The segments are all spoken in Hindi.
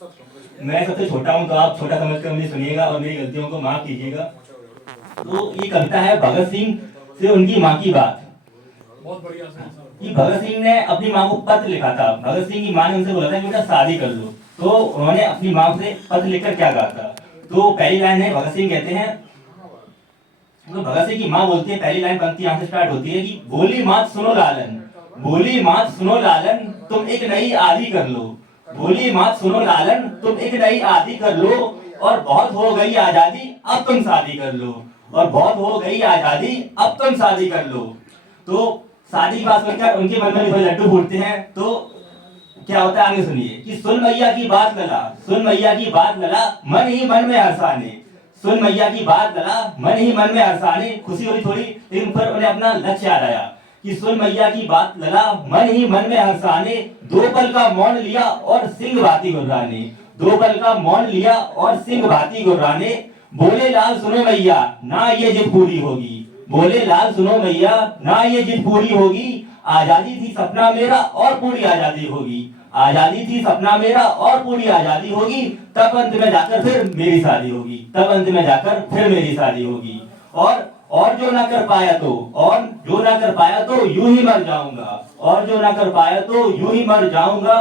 मैं सबसे छोटा हूँ तो आप छोटा समझकर मुझे सुनिएगा और मेरी गलतियों को माफ कीजिएगा। तो ये कविता है भगत सिंह से उनकी माँ की बात। बहुत बढ़िया कि भगत सिंह ने अपनी माँ को पत्र लिखा था। भगत सिंह की माँ ने उनसे बोला था कि बेटा शादी कर लो। तो उन्होंने अपनी माँ से पत्र लिखकर क्या कहा था। तो पहली लाइन है, भगत सिंह कहते हैं, तो भगत सिंह की माँ बोलती है, पहली लाइन पंक्ति यहाँ से स्टार्ट होती है कि बोली मात सुनो लालन, बोली मात सुनो लालन, तुम एक नई आदि कर लो। बोली मात सुनो लालन, तुम एक नई आदि कर लो, और बहुत हो गई आजादी, अब तुम शादी कर लो। और बहुत हो गई आजादी, अब तुम शादी कर लो। तो शादी की बात सुनकर उनके मन में लड्डू फूटते हैं। तो क्या होता है आगे सुनिए कि सुन मैया की बात लला, सुन मैया की बात लला, मन ही मन में हर्षाने। सुन मैया की बात लला, मन ही मन में हर्षाने। खुशी हुई थोड़ी, लेकिन फिर उन्हें अपना लक्ष्य याद आया कि सुन मैया की बात लला, मन ही मन में हर्षाने। दो पल का मौन लिया और सिंह भाती गुर्राने। दो पल का मौन लिया और सिंह भाती गुर्राने। बोले लाल सुनो मैया, ना ये जिद पूरी होगी। बोले लाल सुनो मैया, ना ये जिद पूरी होगी। आजादी थी सपना मेरा और पूरी आजादी होगी। आजादी थी सपना मेरा और पूरी आजादी होगी। तब अंत में जाकर फिर मेरी शादी होगी। तब अंत में जाकर फिर मेरी शादी होगी। और जो ना कर पाया तो, और जो ना कर पाया तो यूं ही मर जाऊंगा। और जो ना कर पाया तो यूं ही मर जाऊंगा।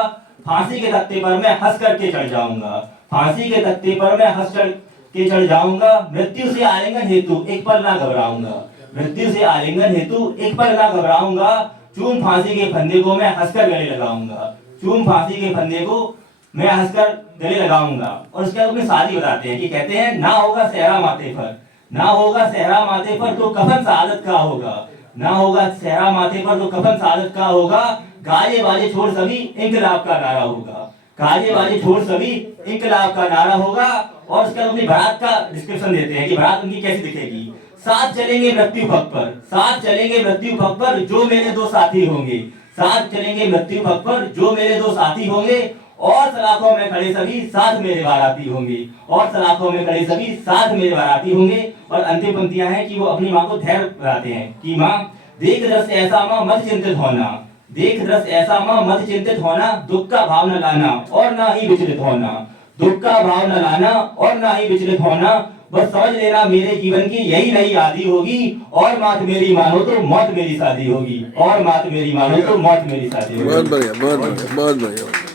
फांसी के तख्ते पर मैं हंस करके चढ़ जाऊंगा। फांसी के तख्ते पर मैं हंस के चढ़ जाऊंगा। मृत्यु से आलिंगन हेतु एक पल ना घबराऊंगा। मृत्यु से आलिंगन हेतु एक पल ना घबराऊंगा। चूम फांसी के फंदे को मैं हंसकर गले लगाऊंगा। चूम फांसी के फंदे को मैं हंसकर गले लगाऊंगा। और उसके बाद अपनी शादी बताते हैं कि कहते हैं, ना होगा सेहरा माथे पर, ना होगा सेहरा माथे पर तो कफन शहादत का होगा। ना होगा सेहरा माथे पर तो कफन शहादत का होगा। गाजे बाजे छोड़ सभी इंकलाब का नारा होगा। गाजे बाजे छोड़ सभी इंकलाब का नारा होगा। और उसके बाद अपनी बारात का डिस्क्रिप्शन देते हैं कि बारात उनकी कैसी दिखेगी। साथ चलेंगे मृत्यु पथ पर, साथ चलेंगे मृत्यु पथ पर जो मेरे दो साथी होंगे। साथ चलेंगे मृत्यु पथ पर जो मेरे दो साथी होंगे। और सलाखों में खड़े सभी साथ मेरे बाराती होंगे। और सलाखों में खड़े सभी साथ मेरे बाराती होंगे। और अंतिम पंक्तियां हैं कि वो अपनी माँ को धैर्य बताते हैं कि माँ देख दृश्य ऐसा माँ मत चिंतित होना। देख दृश्य ऐसा माँ मत चिंतित होना। दुख का भाव न लाना और ना ही विचलित होना। दुख का भाव न लाना और ना ही विचलित होना। बस समझ लेना मेरे जीवन की यही नई आदि होगी। और मात मेरी मानो तो मौत मेरी शादी होगी। और मात मेरी मानो तो मौत मेरी शादी होगी। बहुत बढ़िया, बहुत बढ़िया, बहुत बढ़िया।